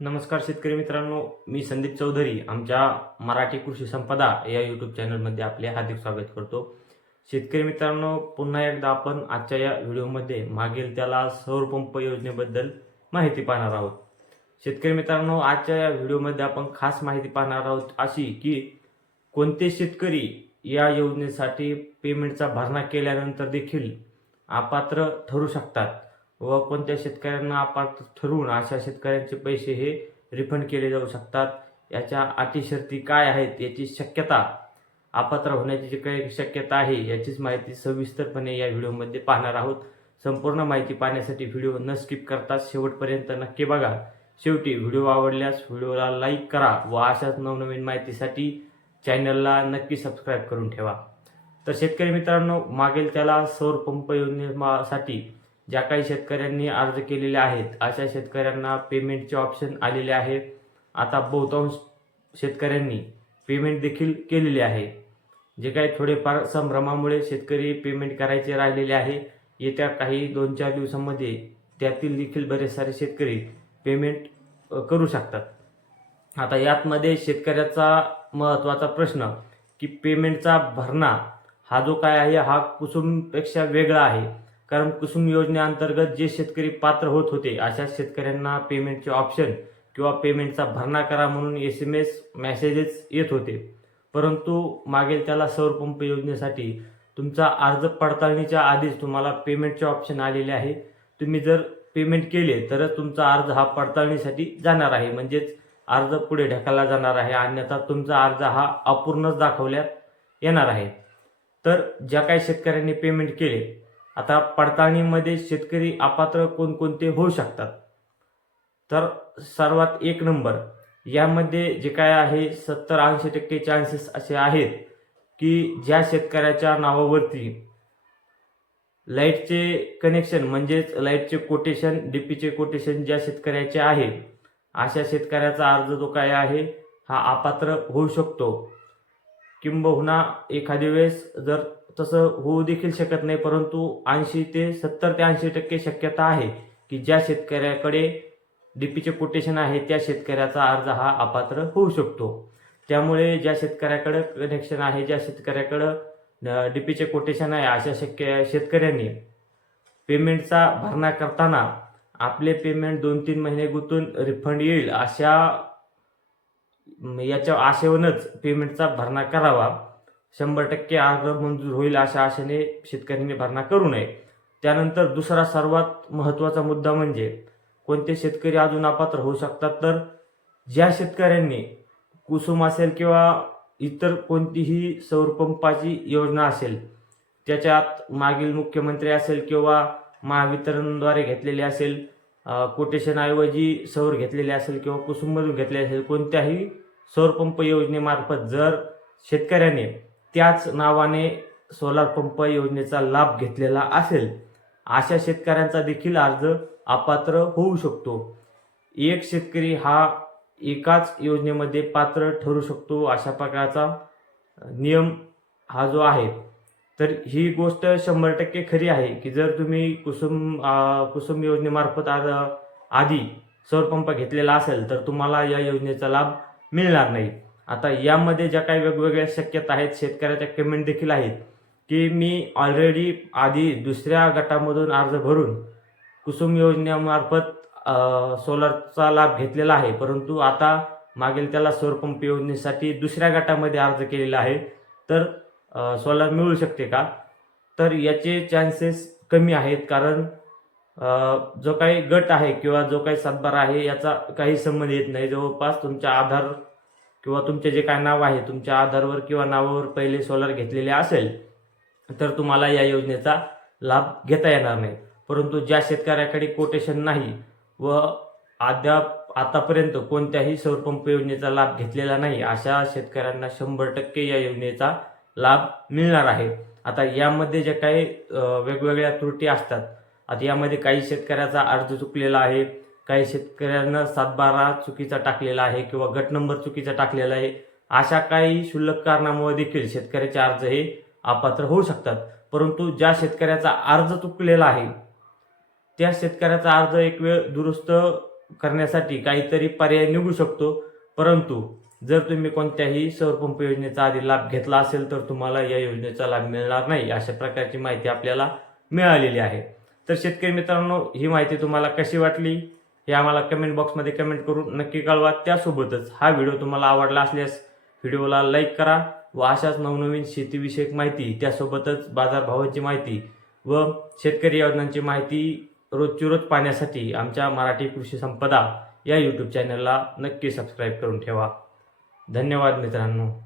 नमस्कार शेतकरी मित्रांनो मी संदीप चौधरी आमच्या मराठी कृषी संपदा या यूट्यूब चॅनलमध्ये आपले हार्दिक स्वागत करतो. शेतकरी मित्रांनो पुन्हा एकदा आपण आजच्या या व्हिडिओमध्ये मागील त्याला सौर पंप योजनेबद्दल माहिती पाहणार आहोत. शेतकरी मित्रांनो आजच्या या व्हिडिओमध्ये आपण खास माहिती पाहणार आहोत अशी की कोणते शेतकरी या योजनेसाठी पेमेंटचा भरणा केल्यानंतर देखील अपात्र ठरू शकतात? व कोणत्या शेतकऱ्यांना अपात्र ठरवून अशा शेतकऱ्यांचे पैसे हे रिफंड केले जाऊ शकतात? याच्या अटी शर्ती काय आहेत? याची शक्यता अपात्र होण्याची जी काही शक्यता आहे याचीच माहिती सविस्तरपणे या व्हिडिओमध्ये पाहणार आहोत. संपूर्ण माहिती पाहण्यासाठी व्हिडिओ न स्किप करता शेवटपर्यंत नक्की बघा. शेवटी व्हिडिओ आवडल्यास व्हिडिओला लाईक करा व अशाच नवनवीन माहितीसाठी चॅनलला नक्की सबस्क्राईब करून ठेवा. तर शेतकरी मित्रांनो मागेल त्याला सौर पंप योजनेसाठी ज्या काही शेतकऱ्यांनी अर्ज केलेले आहेत अशा शेतकऱ्यांना पेमेंटचे ऑप्शन आलेले आहे. आता बहुतांश शेतकऱ्यांनी पेमेंट देखील केलेले आहे. जे काही थोडेफार संभ्रमामुळे शेतकरी पेमेंट करायचे राहिलेले आहे येत्या काही दोन चार दिवसांमध्ये त्यातील देखील बरेच सारे शेतकरी पेमेंट करू शकतात. आता यातमध्ये शेतकऱ्याचा महत्त्वाचा प्रश्न की पेमेंटचा भरणा हा जो काय आहे हा कुसुमपेक्षा वेगळा आहे. कारण कुसुम योजनेअंतर्गत जे शेतकरी पात्र होत होते अशा शेतकऱ्यांना पेमेंटचे ऑप्शन किंवा पेमेंटचा भरणा करा म्हणून एस एम एस मेसेजेस येत होते. परंतु मागील त्याला सौरपंप योजनेसाठी तुमचा अर्ज पडताळणीच्या आधीच तुम्हाला पेमेंटचे ऑप्शन आलेले आहे. तुम्ही जर पेमेंट केले तरच तुमचा अर्ज हा पडताळणीसाठी जाणार आहे. म्हणजेच अर्ज पुढे ढकलला जाणार आहे. अन्यथा तुमचा अर्ज हा अपूर्णच दाखवल्यात येणार आहे. तर ज्या काही शेतकऱ्यांनी पेमेंट केले आता पडताळणीमध्ये शेतकरी अपात्र कोणकोणते होऊ शकतात? तर सर्वात एक नंबर यामध्ये जे काय आहे सत्तर ऐंशी टक्के चान्सेस असे आहेत की ज्या शेतकऱ्याच्या नावावरती लाईटचे कनेक्शन म्हणजेच लाईटचे कोटेशन डीपीचे कोटेशन ज्या शेतकऱ्याचे आहे अशा शेतकऱ्याचा अर्ज जो काय आहे हा अपात्र होऊ शकतो. किंबहुना एखाद्या वेळेस जर तसं होऊ देखील शकत नाही परंतु ऐंशी ते सत्तर ते ऐंशी टक्के शक्यता आहे की ज्या शेतकऱ्याकडे डीपीचे कोटेशन आहे त्या शेतकऱ्याचा अर्ज हा अपात्र होऊ शकतो. त्यामुळे ज्या शेतकऱ्याकडं कनेक्शन आहे ज्या शेतकऱ्याकडं डीपीचे कोटेशन आहे अशा शक्य शेतकऱ्यांनी पेमेंटचा भरणा करताना आपले पेमेंट दोन तीन महिने गुंतून रिफंड येईल अशा याच्या आशेवरच पेमेंटचा भरणा करावा. शंभर टक्के अर्ज मंजूर होईल अशा आशेने शेतकऱ्यांनी भरणा करू नये. त्यानंतर दुसरा सर्वात महत्त्वाचा मुद्दा म्हणजे कोणते शेतकरी अजून अपात्र होऊ शकतात तर ज्या शेतकऱ्यांनी कुसुम असेल किंवा इतर कोणतीही सौरपंपाची योजना असेल त्याच्यात मागील मुख्यमंत्री असेल किंवा महावितरणद्वारे घेतलेले असेल कोटेशनऐवजी सौर घेतलेले असेल किंवा कुसुममधून घेतलेले असेल कोणत्याही सौरपंप योजनेमार्फत जर शेतकऱ्याने त्याच नावाने सोलार पंप योजनेचा लाभ घेतलेला असेल अशा शेतकऱ्यांचा देखील अर्ज अपात्र होऊ शकतो. एक शेतकरी हा एकाच योजनेमध्ये पात्र ठरू शकतो अशा प्रकारचा नियम हा जो आहे. तर ही गोष्ट शंभर टक्के खरी आहे की जर तुम्ही कुसुम कुसुम योजनेमार्फत आ- आधी सौरपंप घेतलेला असेल तर तुम्हाला या योजनेचा लाभ मिळणार नाही. आता यामध्ये ज्या काही वेगवेगळ्या शक्यता आहेत शेतकऱ्याच्या कमेंट देखील आहेत की मी ऑलरेडी आधी दुसऱ्या गटामधून अर्ज भरून कुसुम योजनेमार्फत सोलरचा लाभ घेतलेला आहे. परंतु आता मागील त्याला सौरपंप योजनेसाठी दुसऱ्या गटामध्ये अर्ज केलेला आहे. तर सोलर मिळू शकते का? तर याचे चान्सेस कमी आहेत कारण जो काही गट आहे किंवा जो काही सातबारा आहे याचा काही संबंध येत नाही. जवळपास तुमच्या आधार किंवा तुमचे जे काय नाव आहे तुमच्या आधारवर किंवा नावावर पहिले सोलार घेतलेले असेल तर तुम्हाला या योजनेचा लाभ घेता येणार नाही. परंतु ज्या शेतकऱ्याकडे कोटेशन नाही व अद्याप आतापर्यंत कोणत्याही सौरपंप योजनेचा लाभ घेतलेला नाही अशा शेतकऱ्यांना शंभर टक्के या योजनेचा लाभ मिळणार आहे. आता यामध्ये जे काही वेगवेगळ्या त्रुटी असतात. आता यामध्ये काही शेतकऱ्याचा अर्ज चुकलेला आहे काही शेतकऱ्यांना सातबारा चुकीचा टाकलेला आहे किंवा गट नंबर चुकीचा टाकलेला आहे अशा काही क्षुल्लक कारणामुळे देखील शेतकऱ्याचे अर्ज हे अपात्र होऊ शकतात. परंतु ज्या शेतकऱ्याचा अर्ज चुकलेला आहे त्या शेतकऱ्याचा अर्ज एक वेळ दुरुस्त करण्यासाठी काहीतरी पर्याय निघू शकतो. परंतु जर तुम्ही कोणत्याही सौरपंप योजनेचा आधी लाभ घेतला असेल तर तुम्हाला या योजनेचा लाभ मिळणार नाही अशा प्रकारची माहिती आपल्याला मिळालेली आहे. तर शेतकरी मित्रांनो ही माहिती तुम्हाला कशी वाटली? हे आम्हाला कमेंट बॉक्समध्ये कमेंट करून नक्की कळवा. त्यासोबतच हा व्हिडिओ तुम्हाला आवडला असल्यास व्हिडिओला लाईक करा व अशाच नवनवीन शेतीविषयक माहिती त्यासोबतच बाजारभावांची माहिती व शेतकरी योजनांची माहिती रोजची रोज पाहण्यासाठी आमच्या मराठी कृषी संपदा या यूट्यूब चॅनलला नक्की सबस्क्राईब करून ठेवा. धन्यवाद मित्रांनो.